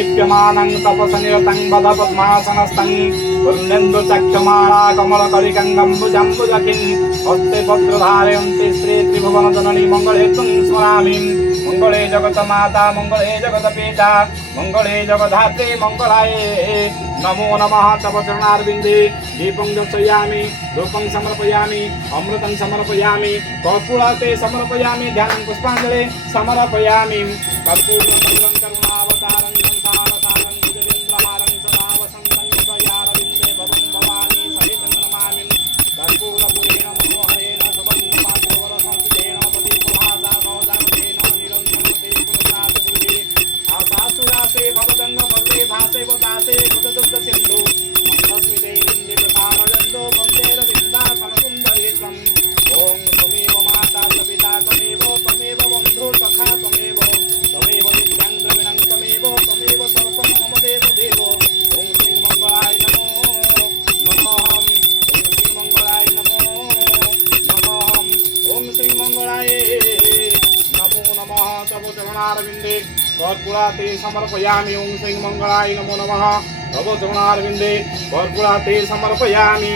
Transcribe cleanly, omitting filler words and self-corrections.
दीप्यमानं तपसनिरतं वद पद्मासनस्थं पुण्येन्दु चक्षमाणा कमलकलिकङ्गम्बुजम्बुजखिं हस्ते पत्रधारयन्ति श्री त्रिभुवनजननी मंगले त्वं स्मरामि मंगले जगतमाता मंगले जगत्पिता मंगले जगद्धात्री मंगलाय नमो नमः। तव चरणारविन्दे दीपं दर्शयामि धूपं समर्पयामि अमृतं समर्पयामि कर्पूरते समर्पयामि ध्यानं पुष्पाञ्जलि समर्पयामि। कर्पूरं करुणावतारं संसारसारं भुजगेन्द्रहारं सदा वसन्तं हृदयारविन्दे भवं भवानी सहितं नमामि। कर्पूरपुरेण मनोहरेण सुवर्णपात्रवरसंस्थितेन प्रदीपभासा गौदाग्रेण निरञ्जनते पुरुषार्थपुरुषे आशासुरासे भवदङ्गमल्ले भासेव दासे कृतदुग्धसिन्धु मन्दस्मिते निन्दिततारजन्दो वन्देरविन्दासनसुन्दरे त्वम् ॐ त्वमेव माता च पिता त्वमेव बन्धु सखा त्वमेव विद्यां द्रविणं त्वमेव सर्वं मम देवदेव। ॐ श्रीमङ्गलाय नमो नमः। ॐ श्रीमङ्गलाय नमो नमः। ॐ श्रीमङ्गलाय नमो नमः। तव चरणारविन्दे कर्पूराते समर्पयामि। ॐ श्रीमङ्गलाय नमो नमः। तव चरणारविन्दे कर्पूराते समर्पयामि।